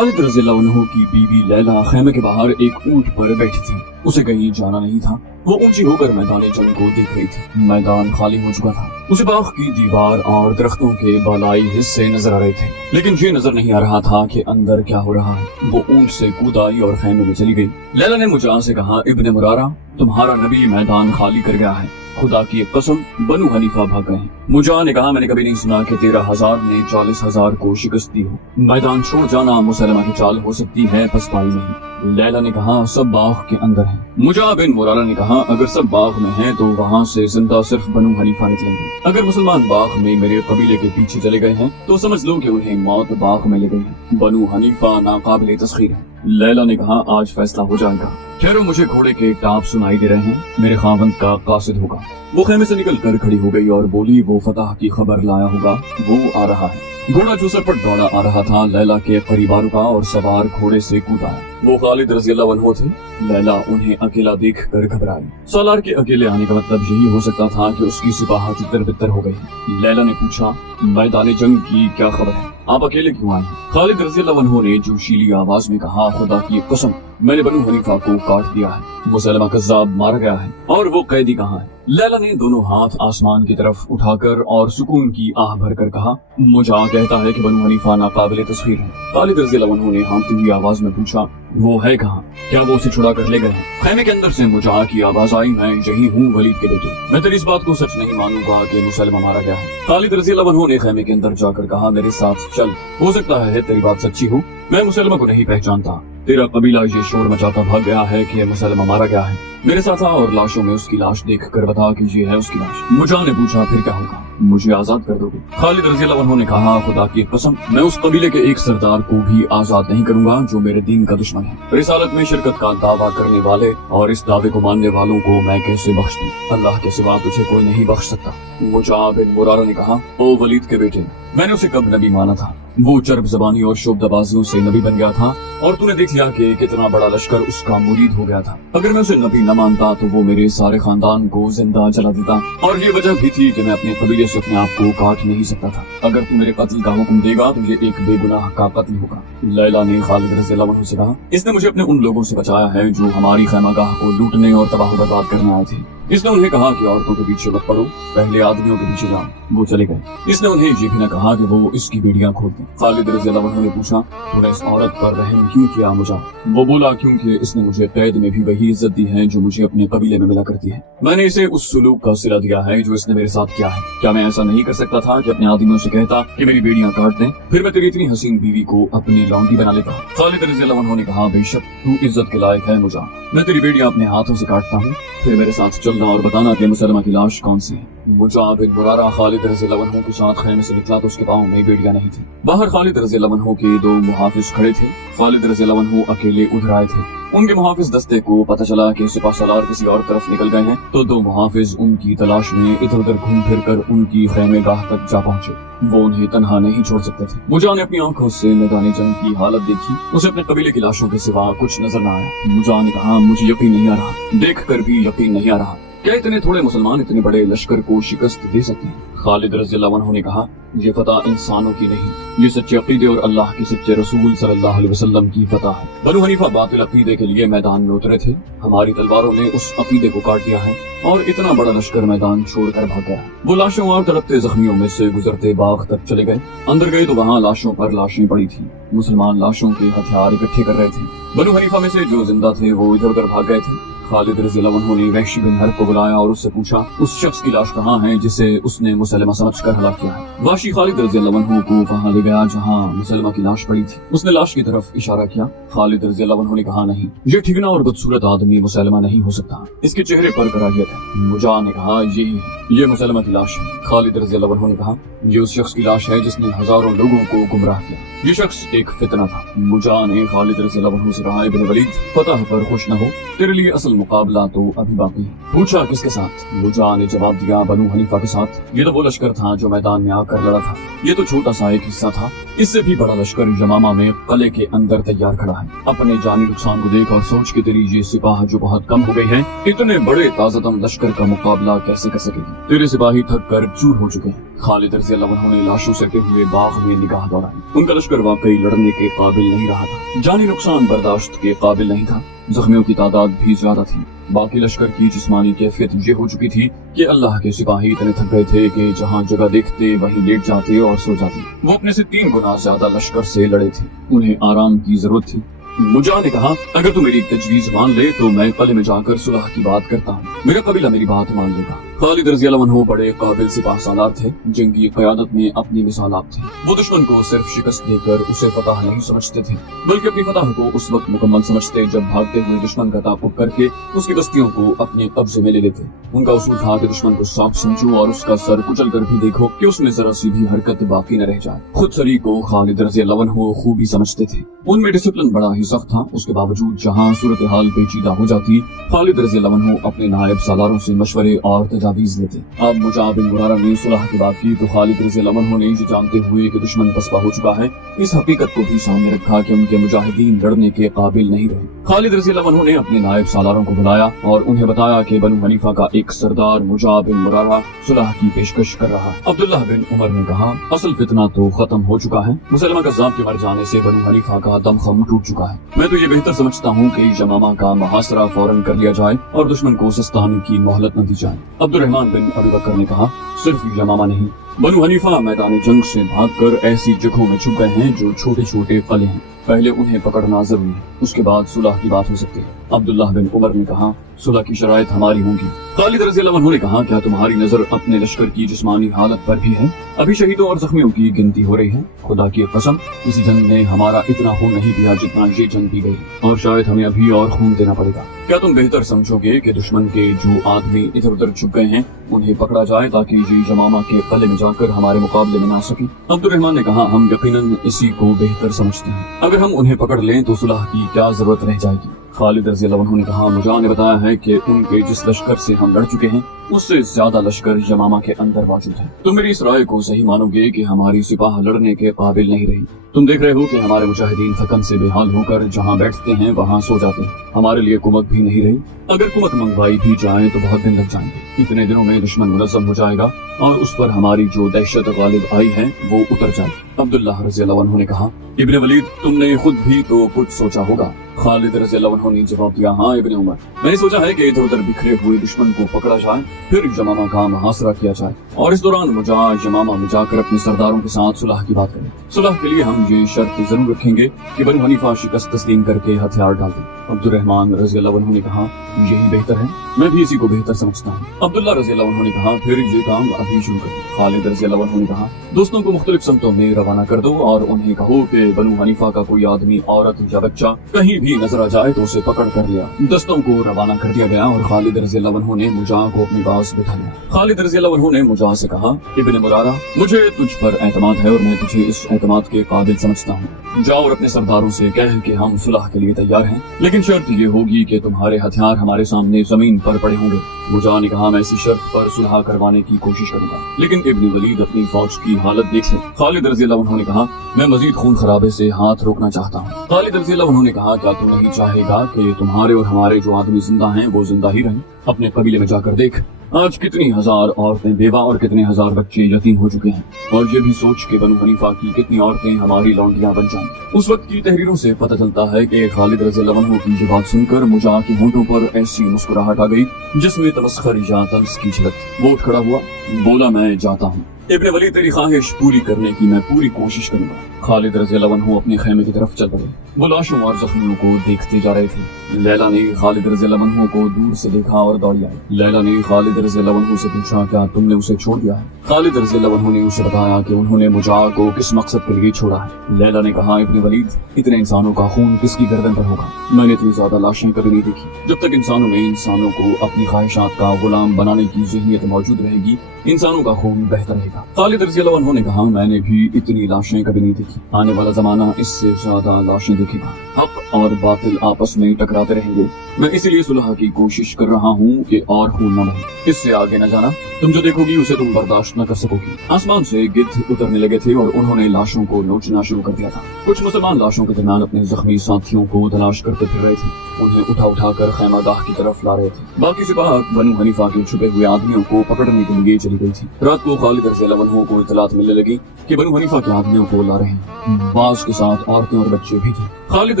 खालिद रज़ियल्लाहु अन्हु की बीवी लैला खैमे के बाहर एक ऊंट पर बैठी थी। उसे कहीं जाना नहीं था। वो ऊंची होकर मैदान जंग को देख रही थी। मैदान खाली हो चुका था। उसे बाग की दीवार और दरख्तों के बालाई हिस्से नजर आ रहे थे, लेकिन ये नजर नहीं आ रहा था कि अंदर क्या हो रहा है। वो ऊंट से कूद आई और खैमे में चली गई। लैला ने मुजाह से कहा, इब्ने मुरारा, तुम्हारा नबी मैदान खाली कर गया है। खुदा की कसम, बनु हनीफा भाग गए हैं। मुजाह ने कहा, मैंने कभी नहीं सुना कि 13,000 ने 40,000 को शिकस्त दी हो। मैदान छोड़ जाना मुसलमा की चाल हो सकती है, पछताई नहीं। लैला ने कहा, सब बाग के अंदर है। मुजाह बिन मुरारा ने कहा, अगर सब बाग में हैं तो वहाँ से जिंदा सिर्फ बनु हनीफा निकलेंगे। अगर मुसलमान बाग में मेरे कबीले के पीछे चले गए हैं तो समझ लो कि उन्हें मौत बाग में ले गई है। बनु हनीफा नाकाबिले तस्खीर है। लैला ने कहा, आज फैसला हो जाएगा। ठहरो, मुझे घोड़े के टाप सुनाई दे रहे हैं। मेरे खावंद का कासिद होगा। वो खेमे से निकल कर खड़ी हो गई और बोली, वो फतह की खबर लाया होगा, वो आ रहा है। घोड़ा जो सरपट दौड़ा आ रहा था, लैला के करीब आ रुका और सवार घोड़े से कूद आया। वो खालिद रज़ियल्लाहु अन्हु थे। लैला उन्हें अकेला देख कर घबराई। सालार के अकेले आने का मतलब यही हो सकता था कि उसकी सिपाह तितर बितर हो गई। लैला ने पूछा, मैदान जंग की क्या खबर है? आप अकेले क्यों आए? खालिद रज़ियल्लाहु अन्हु ने जोशीली आवाज में कहा, खुदा की कसम, मैंने बनु हनीफा को काट दिया है। मुसलमा कज़्ज़ाब मारा गया है। और वो कैदी कहाँ है? लैला ने दोनों हाथ आसमान की तरफ उठाकर और सुकून की आह भरकर कहा, मुझा कहता है कि बनु हनीफा नाकाबिले तस्खीर है। खालिद रज़ियल्लाहु अन्हु ने हाँफती हुई आवाज में पूछा, वो है कहाँ? क्या वो उसे छुड़ा कर ले गए हैं? खैमे के अंदर से मुजाह की आवाज आई, मैं यही हूँ वलीद के बेटे। मैं तेरी इस बात को सच नहीं मानूंगा कि मुसलमा मारा गया है। खालिद रज़ियल्लाहु अन्हु ने खैमे के अंदर जाकर कहा, मेरे साथ चल, हो सकता है तेरी बात सच्ची हो। मैं मुसलमा को नहीं पहचानता। तेरा कबीला ये शोर मचाता भाग गया है कि मुसलमा मारा गया है। मेरे साथ आ और लाशों में उसकी लाश देख कर बता कि ये है उसकी लाश। मुजाह ने पूछा, फिर क्या होगा? मुझे आजाद कर दोगे? खालिद रज़ियल्लाहु अन्हु ने कहा, खुदा की कसम, मैं उस कबीले के एक सरदार को भी आजाद नहीं करूंगा जो मेरे दीन का दुश्मन है। रिसालत में शिरकत का दावा करने वाले और इस दावे को मानने वालों को मैं कैसे बख्श दूं? अल्लाह के सिवा तुझे कोई नहीं बख्श सकता। मुजाह बिन मुरारा ने कहा, ओ वलीद के बेटे, मैंने उसे कब नबी माना था? वो चरब जबानी और शोबदाबाजियों से नबी बन गया था और तूने देख लिया कि कितना बड़ा लश्कर उसका मुरीद हो गया था। अगर मैं उसे नबी न मानता तो वो मेरे सारे खानदान को जिंदा जला देता, और ये वजह भी थी कि मैं अपने कबीले से अपने आप को काट नहीं सकता था। अगर तू मेरे कत्ल का हुक्म देगा तो ये एक बेगुनाह का कत्ल होगा। लैला ने खालिद रज़ियल्लाहु अन्हु से कहा, इसने मुझे अपने उन लोगों से बचाया है जो हमारी खैमागाह को लूटने और तबाह बर्बाद करने आए थे। इसने उन्हें कहा कि औरतों के पीछे मत पड़ो, पहले आदमियों के पीछे जाओ। वो चले गए। इसने उन्हें ये भी न कहा कि वो इसकी बेड़ियां खोल दें। खालिद रज़ियल्लाहु अन्हु ने पूछा, तूने इस औरत पर रहम क्यों किया मुझा? वो बोला, क्योंकि इसने मुझे कैद में भी वही इज्जत दी है जो मुझे अपने कबीले में मिला करती है। मैंने इसे उस सुलूक का सिला दिया है जो इसने मेरे साथ किया है। क्या मैं ऐसा नहीं कर सकता था कि अपने आदमियों से कहता कि मेरी बेड़ियां काट दें, फिर मैं तेरी इतनी हसीन बीवी को अपनी लौंडी बना लेता? खालिद रज़ियल्लाहु अन्हु ने कहा, बेशक तू इज्जत के लायक है मुझा। मैं तेरी बेड़ियां अपने हाथों से काटता हूँ, फिर मेरे साथ चलना और बताना कि मुसलमा की लाश कौन सी है। मुजाह बिन मुरारा खालिद रज़ियल्लाहु अन्हु के साथ खैमे से निकला तो उसके पाँव में बेड़ियां नहीं थी। बाहर खालिद रज़ियल्लाहु अन्हु के दो मुहाफिज खड़े थे। खालिद रज़ियल्लाहु अन्हु अकेले उधर आए थे। उनके मुहाफिज दस्ते को पता चला कि सिपा सलार किसी और तरफ निकल गए हैं, तो दो मुहाफिज उनकी तलाश में इधर उधर घूम फिर कर उनकी खैमेगाह तक जा पहुंचे। वो उन्हें तन्हा नहीं छोड़ सकते थे। मुजाह ने अपनी आंखों से मैदानी जंग की हालत देखी। उसे अपने कबीले की लाशों के सिवा कुछ नजर न आया। मुजाह ने कहा, मुझे यकीन नहीं आ रहा, देख कर भी यकीन नहीं आ रहा। क्या इतने थोड़े मुसलमान इतने बड़े लश्कर को शिकस्त दे सकते हैं? खालिद रज़ियल्लाहु अन्हु ने कहा, ये फतह इंसानों की नहीं, ये सच्चे अकीदे और अल्लाह के सच्चे रसूल सल्लल्लाहु अलैहि वसल्लम की फतह है। बनु हनीफा बातिल अकीदे के लिए मैदान में उतरे थे। हमारी तलवारों ने उस अकीदे को काट दिया है और इतना बड़ा लश्कर मैदान छोड़कर भाग गया। वो लाशों और तड़पते जख्मियों में से गुजरते बाग तक चले गए। अंदर गए तो वहाँ लाशों पर लाशें पड़ी थी। मुसलमान लाशों के हथियार इकट्ठे कर रहे थे। बनु हनीफा में से जो जिंदा थे वो इधर उधर भाग गए थे। खालिद रज़ियल्लाहु अन्हु ने वहशी बिन हर्ब को बुलाया और उससे पूछा, उस शख्स की लाश कहाँ है जिसे उसने मुसलमा समझकर हलाक किया है? वाशी खालिद रज़ियल्लाहु अन्हु को वहाँ ले गया जहाँ मुसलमा की लाश पड़ी थी। उसने लाश की तरफ इशारा किया। खालिद रज़ियल्लाहु अन्हु ने कहा, नहीं, ये ठिगना और बदसूरत आदमी मुसलमा नहीं हो सकता, इसके चेहरे पर कराहियत है। मुजाह ने कहा, यही है, ये मुसलमा की लाश है। खालिद रज़ियल्लाहु अन्हु ने कहा, ये उस शख्स की लाश है जिसने हजारों लोगों को गुमराह किया। ये शख्स एक फितना था। मुजाह ने खालिद रज़ियल्लाहु अन्हु से कहा, इब्ने वलीद, फतह पर खुश न हो, तेरे लिए असल मुकाबला तो अभी बाकी है। पूछा, किसके साथ? मुजाह ने जवाब दिया, बनु हनीफा के साथ। ये तो वो लश्कर था जो मैदान में आकर लड़ा था। ये तो छोटा सा एक हिस्सा था, इससे भी बड़ा लश्कर यमामा में किले के अंदर तैयार खड़ा है। अपने जानी नुकसान को देख और सोच के तेरी ये सिपाह जो बहुत कम हो गई है, इतने बड़े ताज़तम लश्कर का मुकाबला कैसे कर सकेगी? तेरे सिपाही थक कर चूर हो चुके हैं। खालिद रज़ियल्लाहु अन्हु ने लाशों से ढके हुए बाग में निगाह दौड़ाई। उनका लश्कर वाकई लड़ने के काबिल नहीं रहा था, जानी नुकसान बर्दाश्त के काबिल नहीं था, जख्मियों की तादाद भी ज्यादा थी। बाकी लश्कर की जिस्मानी कैफियत ये हो चुकी थी कि अल्लाह के सिपाही इतने थक गए थे कि जहाँ जगह देखते वहीं लेट जाते और सो जाते। वो अपने से 3 गुना ज्यादा लश्कर से लड़े थे, उन्हें आराम की जरूरत थी। मुजा ने कहा, अगर तू मेरी तजवीज मान ले तो मैं किले में जाकर सुलह की बात करता हूँ, मेरा कबीला मेरी बात मान लेगा। खालिद रज़ियल्लाहु अन्हु बड़े काबिल सिपाह सालार थे, जंगी क़यादत में अपनी मिसाल आप थे। वो दुश्मन को सिर्फ शिकस्त देकर उसे फतह नहीं समझते थे, बल्कि अपनी फतह को उस वक्त मुकम्मल समझते जब भागते हुए दुश्मन का ताक़ुब करके उसकी बस्तियों को अपने कब्जे में ले लेते। उनका उसूल था कि दुश्मन को साफ समझो और उसका सर कुचल कर भी देखो कि उसमें जरा सी भी हरकत बाकी न रह जाए। खुद सरी को खालिद रज़ियल्लाहु अन्हु खूबी समझते थे, उनमें डिसिप्लिन बड़ा ही सख्त था। उसके बावजूद जहाँ सूरत हाल पेचीदा हो जाती, खालिद रज़ियल्लाहु अन्हु अपने नायब सालारों से मशवरे और तजावीज लेते। अब मुजा बिन मुरारा ने सुलह की बात की तो खालिद रज़ियल्लाहु अन्हु ने ये जानते हुए कि दुश्मन पसपा हो चुका है, इस हकीकत को भी सामने रखा कि उनके मुजाहिदीन लड़ने के काबिल नहीं रहे। खालिद रज़ियल्लाहु अन्हु ने अपने नायब सालारों को बुलाया और उन्हें बताया कि बनु हनीफा का एक सरदार मुजा बिन मुरारा सुलह की पेशकश कर रहा है। अब्दुल्ला बिन उमर ने कहा, असल फितना तो खत्म हो चुका है, मुसलमा कज़्ज़ाब के मर जाने से बनु हनीफा का दमखम टूट चुका है। मैं तो ये बेहतर समझता हूँ कि यमामा का मुहासरा फौरन कर लिया जाए और दुश्मन को सस्ताने की मोहलत न दी जाए। अब्दुर्रहमान बिन अबू बकर ने कहा, सिर्फ यमामा नहीं, बनु हनीफा मैदान जंग से भागकर ऐसी जगहों में छुप गए हैं जो छोटे छोटे किले हैं, पहले उन्हें पकड़ना जरूरी है, उसके बाद सुलह की बात हो सकती है। अब्दुल्ला बिन उमर ने कहा, सुलह की शराइत हमारी होंगी। खालिद रज़ियल्लाहु अन्हु ने कहा, क्या तुम्हारी नजर अपने लश्कर की जिस्मानी हालत पर भी है? अभी शहीदों और जख्मियों की गिनती हो रही है। खुदा की कसम, इस जंग ने हमारा इतना खून नहीं पिया जितना ये जंग पी गई, और शायद हमें अभी और खून देना पड़ेगा। क्या तुम बेहतर समझोगे कि दुश्मन के जो आदमी इधर उधर छुप गए हैं उन्हें पकड़ा जाए ताकि ये यमामा के किले में जाकर हमारे मुकाबले में ना सके? अब्दुर्रहमान ने कहा, हम यकीनन इसी को बेहतर समझते हैं। अगर हम उन्हें पकड़ लें तो सुलह की क्या जरूरत रह जाएगी? खालिद रज़ियल्लाहु अन्हु ने कहा, मुजा ने बताया है कि उनके जिस लश्कर से हम लड़ चुके हैं उससे ज्यादा लश्कर यमामा के अंदर मौजूद है। तुम मेरी इस राय को सही मानोगे कि हमारी सिपाह लड़ने के काबिल नहीं रही। तुम देख रहे हो कि हमारे मुजाहिदीन थकन से बेहाल होकर जहाँ बैठते हैं वहाँ सो जाते हैं, हमारे लिए कुमक भी नहीं रही। अगर कुमक मंगवाई भी जाए तो बहुत दिन लग जाएंगे। इतने दिनों में दुश्मन मुनज़्ज़म हो जाएगा और उस पर हमारी जो दहशत गालिब आई है वो उतर जाएगी। अब्दुल्ला रज़ियल्लाहु अन्हु ने कहा, इब्ने वलीद, तुमने खुद भी तो कुछ सोचा होगा। खालिद रज़ियल्लाहु अन्हु ने जवाब दिया, हाँ इब्ने उमर, मैंने सोचा है कि इधर उधर बिखरे हुए दुश्मन को पकड़ा जाए, फिर यमामा का मुहासरा किया जाए और इस दौरान मुजा यमामा में जाकर अपने सरदारों के साथ सुलह की बात करें। सुलह के लिए हम ये शर्त जरूर रखेंगे कि बनु हनीफा शिकस्त तस्लीम करके हथियार डाल दें। अब्दुर्रहमान रज़ियल्लाहु अन्हु ने कहा, यही बेहतर है, मैं भी इसी को बेहतर समझता हूँ। अब्दुल्ला रज़ियल्लाहु अन्हु ने कहा, फिर ये काम अभी शुरू करें। खालिद रज़ियल्लाहु अन्हु ने कहा, दोस्तों को मुख्तलिफ समतों में रवाना कर दो और उन्हें कहो कि बनु हनीफा का कोई आदमी, औरत या बच्चा कहीं भी नजर आ जाए तो उसे पकड़ कर लिया। दस्तों को रवाना कर दिया गया और खालिद रज़ियल्लाहु अन्हु ने मुजा को अपने पास बिठा लिया। खालिद रज़ियल्लाहु अन्हु ने मुजा से कहा, इब्ने मुरारा, मुझे तुझ पर एतमाद है और मैं तुझे इस एतमाद के काबिल समझता हूँ। जाओ और अपने सरदारों से कह कि हम सुलह के लिए तैयार हैं, लेकिन शर्त ये होगी कि तुम्हारे हथियार हमारे सामने जमीन पर पड़े होंगे। मुजा ने कहा, मैं इसी शर्त पर सुलह करवाने की कोशिश करूंगा, लेकिन इब्ने वलीद अपनी फौज की हालत देख ले। खालिद रज़ियल्लाहु अन्हु ने कहा, मैं मजीद खून खराबे से हाथ रोकना चाहता हूँ। खालिद रज़ियल्लाहु अन्हु ने कहा, क्या तू नहीं चाहेगा कि तुम्हारे और हमारे जो आदमी जिंदा हैं वो जिंदा ही रहें? अपने कबीले में जाकर देख, आज कितनी हजार औरतें बेवा और कितने हजार बच्चे यतीम हो चुके हैं, और ये भी सोच के बनु हनीफा की कितनी औरतें हमारी लौंडियां बन जाएंगी। उस वक्त की तहरीरों से पता चलता है कि खालिद रज़ियल्लाहु अन्हु की ये बात सुनकर मुजा के होंठों पर ऐसी मुस्कुराहट आ गई जिसमें तमस्खर या तंस की झलक। वो उठ खड़ा हुआ, बोला, मैं जाता हूँ। इब्ने वलीद, तेरी ख्वाहिश पूरी करने की मैं पूरी कोशिश करूंगा। खालिद रज़ियल्लाहु अन्हु अपने खेमे की तरफ चल पड़े। वो लाशों और जख्मियों को देखते जा रहे थे। लैला ने खालिद रज़ियल्लाहु अन्हु को दूर से देखा और दौड़ी आई। लैला ने खालिद रज़ियल्लाहु अन्हु से पूछा, क्या तुमने उसे छोड़ दिया है? खालिद रज़ियल्लाहु अन्हु ने उसे बताया कि उन्होंने मुजा को किस मकसद के लिए छोड़ा है। लैला ने कहा, इब्ने वलीद, इतने इंसानों का खून किसकी गर्दन पर होगा? मैंने इतनी ज्यादा लाशें कभी नहीं देखी। जब तक इंसानों में इंसानों को अपनी ख्वाहिशात का गुलाम बनाने की ज़हनियत मौजूद रहेगी, इंसानों का खून बहता रहेगा। था। खालिद रज़ी अल्लाह अन्हु ने कहा, मैंने भी इतनी लाशें कभी नहीं देखी, आने वाला जमाना इससे ज्यादा लाशें देखेगा। हक और बातिल आपस में टकराते रहेंगे। मैं इसीलिए सुलह की कोशिश कर रहा हूँ कि और खून न बहे। इससे आगे न जाना, तुम जो देखोगी उसे तुम बर्दाश्त न कर सकोगी। आसमान से गिद्ध उतरने लगे थे और उन्होंने लाशों को नोचना शुरू कर दिया था। कुछ मुसलमान लाशों के दरमियान अपने जख्मी साथियों को तलाश करते फिर रहे थे, उन्हें उठा उठा कर खैमागाह की तरफ ला रहे थे। बाकी सिपाह बनु हनीफा के छुपे हुए आदमियों को पकड़ने के लिए चली गई थी। रात को खालिद रज़ी अल्लाह अन्हु को इत्तलात मिलने लगी कि बनु हनीफा के आदमियों को ला रहे हैं। बास के साथ औरतें और बच्चे भी थे। खालिद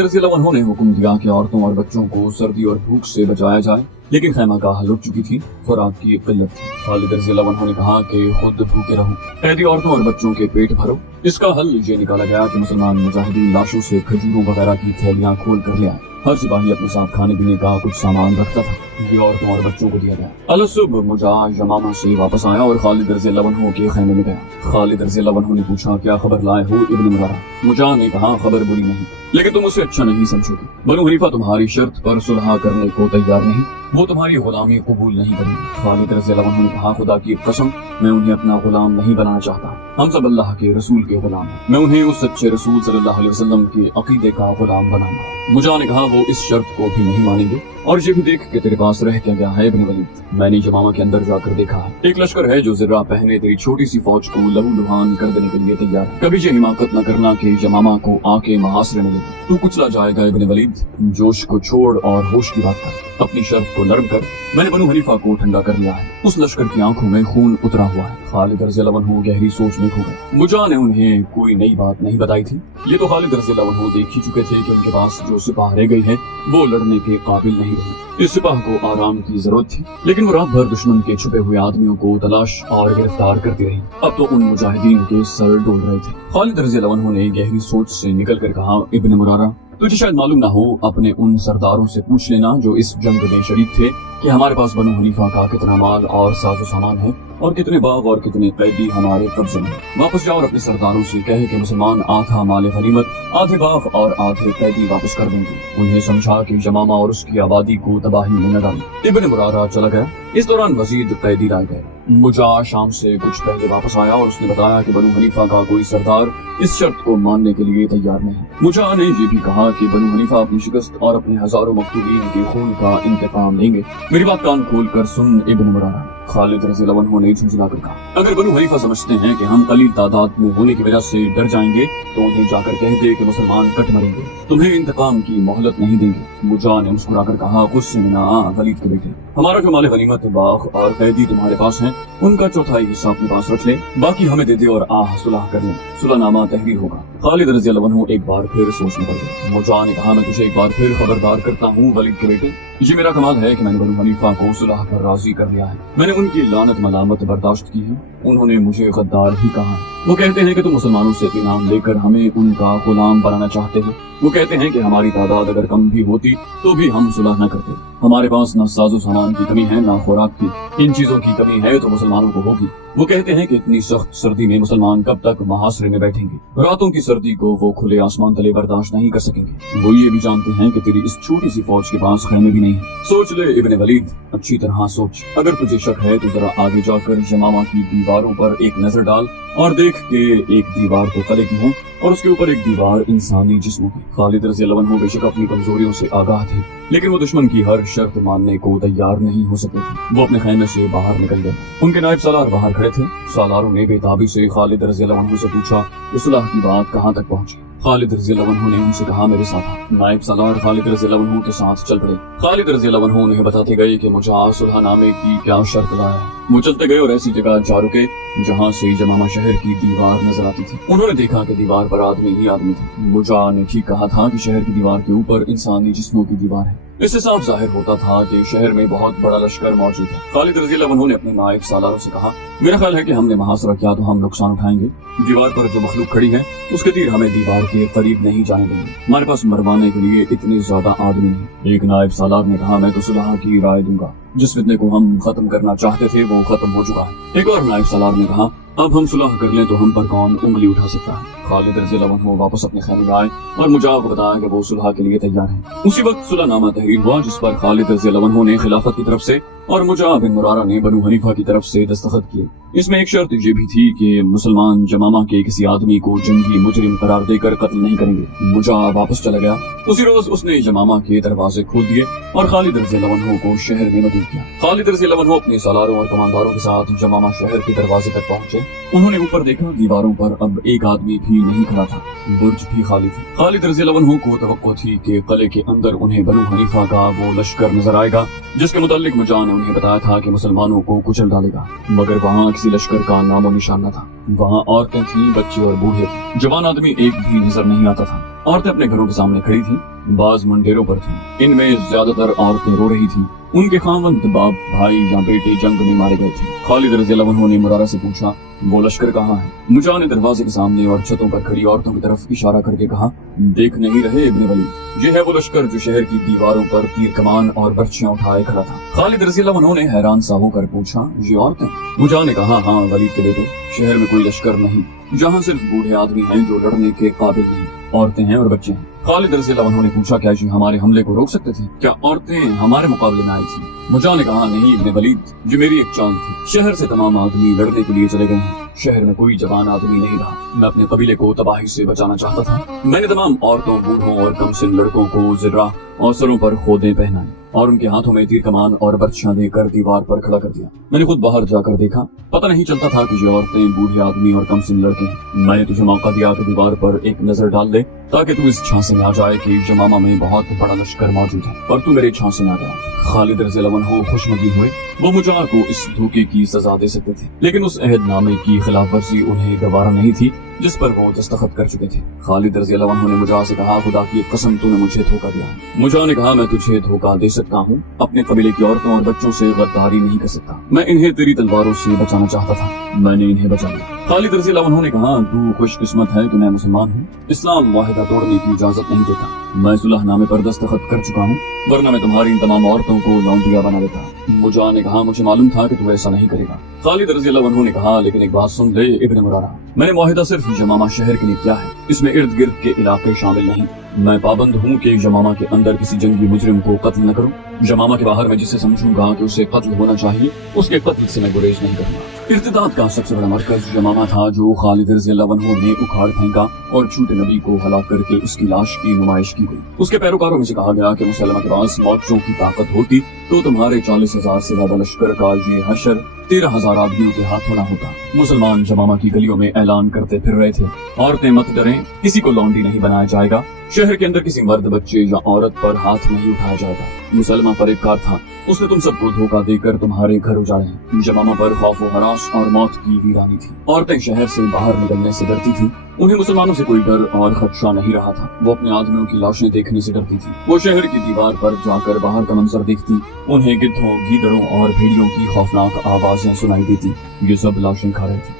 रज़ी अल्लाह अन्हु ने हुक्म दिया कि औरतों और बच्चों को सर्दी और भूख से बचाया जाए, लेकिन खैमागाह लुट चुकी थी, खुराक की किल्लत थी। खालिद रज़ी अल्लाह अन्हु ने कहा कि खुद भूखे रहो, कैदी औरतों और बच्चों के पेट भरो। इसका हल ये निकाला गया कि मुसलमान मुजाहिदीन लाशों से खजूरों वगैरह की थैलियां खोल कर ले आए। हर सिपाही अपने साथ खाने पीने का कुछ सामान रखता था, ये औरतों और बच्चों को दिया गया। अल सुबह मुजा यमामा से वापस आया और खालिद रज़ी अल्लाह अन्हु के खैमे में गया। खालिद रज़ी अल्लाह अन्हु ने पूछा, क्या खबर लाए हो इब्न मुरारा? मुजा ने कहा, खबर बुरी नहीं, लेकिन तुम उसे अच्छा नहीं समझोगे। बनु हनीफा तुम्हारी शर्त पर सुलह करने को तैयार नहीं, वो तुम्हारी गुलामी कबूल नहीं करेंगे। खालिद रज़ी अल्लाह अन्हु ने कहा, खुदा की कसम, मैं उन्हें अपना गुलाम नहीं बनाना चाहता। हम सब अल्लाह के रसूल के गुलाम हैं। मैं उन्हें उस सच्चे रसूल सल्लल्लाहु अलैहि वसल्लम के अकीदे का गुलाम बनाऊंगा। मुजा ने कहा, वो इस शर्त को भी नहीं मानेंगे। और ये भी देख कि तेरे पास रह क्या गया है इब्न वलीद, मैंने यमामा के अंदर जाकर देखा है, एक लश्कर है जो ज़र्रा पहने तेरी छोटी सी फौज को लहूलुहान कर देने के लिए तैयार है। कभी ये हिमाकत न करना कि यमामा को आके महासरे में ले ले। तू कुचला जाएगा इब्न वलीद, जोश को छोड़ और होश की बात कर, अपनी शर्त को नरम कर। मैंने बनु हनीफा को ठंडा कर लिया है। उस लश्कर की आंखों में खून उतरा हुआ है। खालिद रज़ी अल्लाह अन्हु गहरी सोच में खो गए। मुजा ने उन्हें कोई नई बात नहीं बताई थी। ये तो खालिद रज़ी अल्लाह अन्हु देख ही चुके थे कि उनके पास जो सिपाह रह गई है वो लड़ने के काबिल नहीं रही। इस सिपाह को आराम की जरूरत थी, लेकिन वो रात भर दुश्मन के छुपे हुए आदमियों को तलाश और गिरफ्तार करती रही। अब तो उन मुजाहिदीन के सर डोल रहे थे। खालिद रज़ी अल्लाह अन्हु ने गहरी सोच से निकल कर कहा, इब्न मुरारा, तुझे शायद मालूम ना हो, अपने उन सरदारों से पूछ लेना जो इस जंग में शरीक थे कि हमारे पास बनु हनीफा का कितना माल और साजो सामान है और कितने बाग और कितने कैदी हमारे कब्जे में। वापस जाओ और अपने सरदारों से कहे कि मुसलमान आधा माल गनीमत, आधे बाग और आधे कैदी वापस कर देंगे। उन्हें समझा कि यमामा और उसकी आबादी को तबाही में न डालें। इब्न मुरारा चला गया। इस दौरान मजीद कैदी लाए गए। मुजा शाम से कुछ पहले वापस आया और उसने बताया कि बनु हनीफा का कोई सरदार इस शर्त को मानने के लिए तैयार नहीं। मुजा ने ये भी कहा कि बनु हनीफा अपनी शिकस्त और अपने हजारों मकतूलीन के खून का इंतकाम लेंगे। मेरी बात कान खोल कर सुन इब्न मुरारा, खालिद रज़ी अल्लाह अन्हु ने झुंझलाकर कहा, अगर बनु हनीफा समझते हैं कि हम कलील तादाद में होने की वजह से डर जाएंगे तो उन्हें जाकर कह दे कि मुसलमान कट मरेंगे, तुम्हें इंतकाम की मोहलत नहीं देंगे। मुजा ने मुस्कुराकर कहा, गुस्से में ना आ वलीद के बेटे, हमारा जो माल गनीमत, बाग और कैदी तुम्हारे पास हैं, उनका चौथाई हिस्सा अपने पास रख ले, बाकी हमें दे दे और सुलह कर ले। सुलहनामा तहरीर होगा। खालिद रज़ी अल्लाह अन्हु एक बार फिर सोचने पड़ गए। मुजा ने कहा, मैं तुझे एक बार फिर खबरदार करता हूँ वलीद के बेटे, ये मेरा कमाल है कि मैंने बनु हनीफा को सुलह पर राजी कर लिया है। मैंने उनकी लानत मलामत बर्दाश्त की है। उन्होंने मुझे गद्दार भी कहा है। वो कहते हैं कि तुम मुसलमानों से इनाम लेकर हमें उनका गुलाम बनाना चाहते हो। वो कहते हैं कि हमारी तादाद अगर कम भी होती तो भी हम सुलह न करते। हमारे पास न साजो सामान की कमी है, न खुराक की। इन चीजों की कमी है तो मुसलमानों को होगी। वो कहते हैं कि इतनी सख्त सर्दी में मुसलमान कब तक महासरे में बैठेंगे। रातों की सर्दी को वो खुले आसमान तले बर्दाश्त नहीं कर सकेंगे। वो ये भी जानते हैं कि तेरी इस छोटी सी फौज के पास खैमे भी नहीं है। सोच ले इब्न वलीद, अच्छी तरह सोच। अगर तुझे शक है तो जरा आगे जाकर यमामा की दीवारों पर एक नजर डाल और देख के एक दीवार तो कले की है और उसके ऊपर एक दीवार इंसानी जिस्मों की। खालिद रज़ी अल्लाह अन्हु बेशक अपनी कमजोरियों से आगाह थे, लेकिन वो दुश्मन की हर शर्त मानने को तैयार नहीं हो सके थे। वो अपने खैमे से बाहर निकल गए। उनके नायब सालार बाहर खड़े थे। सालारों ने बेताबी से खालिद रज़ी अल्लाह अन्हु से पूछा, सुलह की बात कहाँ तक पहुंची? खालिद रज़ी अल्लाह अन्हु ने उनसे कहा, मेरे साथ आ। नायब सालार खालिद रज़ी अल्लाह अन्हु के साथ चल पड़े। खालिद रज़ी अल्लाह अन्हु उन्हें बताते गए कि मुझा सुलहनामे की क्या शर्त लाया है। वो चलते गए और ऐसी जगह जा रुके जहाँ से यमामा शहर की दीवार नजर आती थी। उन्होंने देखा कि दीवार पर आदमी ही आदमी थे। मुजा ने ठीक कहा था कि शहर की दीवार के ऊपर इंसानी जिस्मों की दीवार है। इससे साफ जाहिर होता था कि शहर में बहुत बड़ा लश्कर मौजूद है। खालिद रज़ी अल्लाह अन्हु ने अपने नायब सालारों से कहा, मेरा ख्याल है कि हमने महासरा किया तो हम नुकसान उठाएंगे। दीवार पर जो मखलूक खड़ी है उसके तीर हमें दीवार के करीब नहीं जाने देंगे। हमारे पास मरवाने के लिए इतने ज्यादा आदमी नहीं। एक नायब सालार ने कहा, मैं तो सुलह की राय दूंगा। जिस फितने को हम खत्म करना चाहते थे वो खत्म हो चुका है। एक और नायब सालार ने कहा, अब हम सुलह कर लें तो हम पर कौन उंगली उठा सकता है। खालिद रज़ी अल्लाह अन्हु वापस अपने खैमे में आए और मुजा को बताया कि वो सुलह के लिए तैयार है। उसी वक्त सुलहनामा तहरीर हुआ जिस पर खालिद रज़ी अल्लाह अन्हु ने खिलाफत की तरफ से और मुजा बिन मुरारा ने बनु हनीफा की तरफ से दस्तखत किए। इसमें एक शर्त ये भी थी कि मुसलमान जमामा के किसी आदमी को जंगी मुजरिम करार देकर कत्ल नहीं करेंगे। मुजा वापस चला गया। उसी रोज उसने जमामा के दरवाजे खोल दिए और खालिद रज़ियल्लाहु अन्हु को शहर में मदद किया। खालिद रज़ियल्लाहु अन्हु अपने सालारों और कमांडारों के साथ जमामा शहर के दरवाजे तक पहुंचे। उन्होंने ऊपर देखा, दीवारों पर अब एक आदमी भी नहीं खड़ा था, बुर्ज भी खाली थी। खालिद रज़ियल्लाहु अन्हु को तवक्को थी कि किले के अंदर उन्हें बनु हनीफा का वो लश्कर नजर आएगा जिसके मुतालिक मुजा ने उन्हें बताया था कि मुसलमानों को कुचल डालेगा, मगर वहाँ किसी लश्कर का नामो निशान न था। वहाँ औरतें थीं, बच्चे और बूढ़े थे, जवान आदमी एक भी नजर नहीं आता था। औरतें अपने घरों के सामने खड़ी थीं, बाज मंडेरों पर थीं। इनमें ज्यादातर औरतें रो रही थीं। उनके खावंद, बाप, भाई या बेटे जंग में मारे गए थे। खालिद रज़ियल्लाहु अन्हु ने मुरारा से पूछा, वो लश्कर कहाँ है? मुजा ने दरवाजे के सामने और छतों पर खड़ी औरतों की तरफ इशारा करके कहा, देख नहीं रहे इब्ने वलीद, ये है वो लश्कर जो शहर की दीवारों पर तीर कमान और बर्छियां उठाए खड़ा था। खालिद रज़ियल्लाहु अन्हु ने हैरान सा होकर पूछा, ये औरतें? मुजा ने कहा, हाँ वलीद के बेटे, शहर में कोई लश्कर नहीं, जहाँ सिर्फ बूढ़े आदमी हैं जो लड़ने के काबिल नहीं, औरतें हैं और बच्चे हैं। खालिद रज़ियल्लाहु अन्हु ने पूछा, क्या ये हमारे हमले को रोक सकते थे? क्या औरतें हमारे मुकाबले में आई थी? मुजा ने कहा, नहीं इब्ने वलीद, ये मेरी एक चाल थी। शहर से तमाम आदमी लड़ने के लिए चले गए हैं, शहर में कोई जवान आदमी नहीं रहा। मैं अपने कबीले को तबाही से बचाना चाहता था। मैंने तमाम औरतों, बूढ़ों और कमसिन लड़कों को ज़िर्रा और सरों पर खोदे पहनाए और उनके हाथों में तीर कमान और बर्छियां देकर दीवार पर खड़ा कर दिया। मैंने खुद बाहर जाकर देखा, पता नहीं चलता था कि ये औरतें, बूढ़े आदमी और कमसिन लड़के हैं। मैंने तुझे मौका दिया कि दीवार पर एक नजर डाल दे ताकि तू इस झांसे में आ जाए कि जमामा में बहुत बड़ा लश्कर मौजूद है, पर तू मेरे झांसे में आ गया। खालिद रज़ियल्लाहु अन्हु खुशमदी हुए। वो मुजा को इस धोखे की सजा दे सकते थे, लेकिन उस अहदनामे की खिलाफ वर्जी उन्हें गवारा नहीं थी जिस पर वो दस्तखत कर चुके थे। खालिद रज़ियल्लाहु अन्हु ने मुजा से कहा, खुदा की कसम, तूने मुझे धोखा दिया है। मुजा ने कहा, मैं तुझे धोखा दे सकता हूँ, अपने कबीले की औरतों और बच्चों से गद्दारी नहीं कर सकता। मैं इन्हें तेरी तलवारों से बचाना चाहता था, मैंने इन्हें बचा लिया। खालिद रज़ियल्लाहु अन्हु ने कहा, तू खुशकिस्मत है कि मैं मुसलमान हूँ। इस्लाम मुआहिदा तोड़ने की इजाजत नहीं देता। मैं सुलहनामे पर दस्तखत कर चुका हूँ, वरना मैं तुम्हारी इन तमाम औरतों को लौंडिया बना देता। मुजा ने कहा, मुझे मालूम था कि तू ऐसा नहीं करेगा। खालिद रज़ियल्लाहु अन्हु ने कहा, लेकिन एक बात सुन ले इब्ने मुरारा, मैंने मुआहिदा सिर्फ जमामा शहर के लिए किया है, इसमें इर्द गिर्द के इलाके शामिल नहीं। मैं पाबंद हूँ कि जमामा के अंदर किसी जंगी मुजरिम को कत्ल न करूँ। जमामा के बाहर मैं जिसे समझूंगा कि उसे कत्ल होना चाहिए, उसके कत्ल से मैं गुरेज नहीं करूँगा। इर्तिदाद का सबसे बड़ा मरकज जमामा था, जो खालिद रज़ियल्लाहु अन्हु ने उखाड़ फेंका और झूठे नबी को हलाक करके उसकी लाश की नुमाइश की गई। उसके पैरोकारों में से कहा गया कि मुसलमा के पास मौजों की ताकत होती तो तुम्हारे 40,000 से ज्यादा लश्कर का ये हशर 13,000 आदमियों के हाथ होना होता। मुसलमान जमामा की गलियों में ऐलान करते फिर रहे थे, औरतें मत डरें, किसी को लौंडी नहीं बनाया जाएगा, शहर के अंदर किसी मर्द, बच्चे या औरत पर हाथ नहीं उठाया जाएगा। मुसलमान फरेबकार था, उसने तुम सबको धोखा देकर तुम्हारे घर उजाड़े हैं। जमामा पर खौफ व हरास और मौत की वीरानी थी। औरतें शहर से बाहर निकलने से डरती थी, उन्हें मुसलमानों से कोई डर और खदशा नहीं रहा था। वो अपने आदमियों की लाशें देखने से डरती थी। वो शहर की दीवार पर जाकर बाहर का मंजर देखती, उन्हें गिद्धों, गीदड़ों और भेड़ियों की खौफनाक आवाजें सुनाई देती। ये सब लाशें खा रहे थे।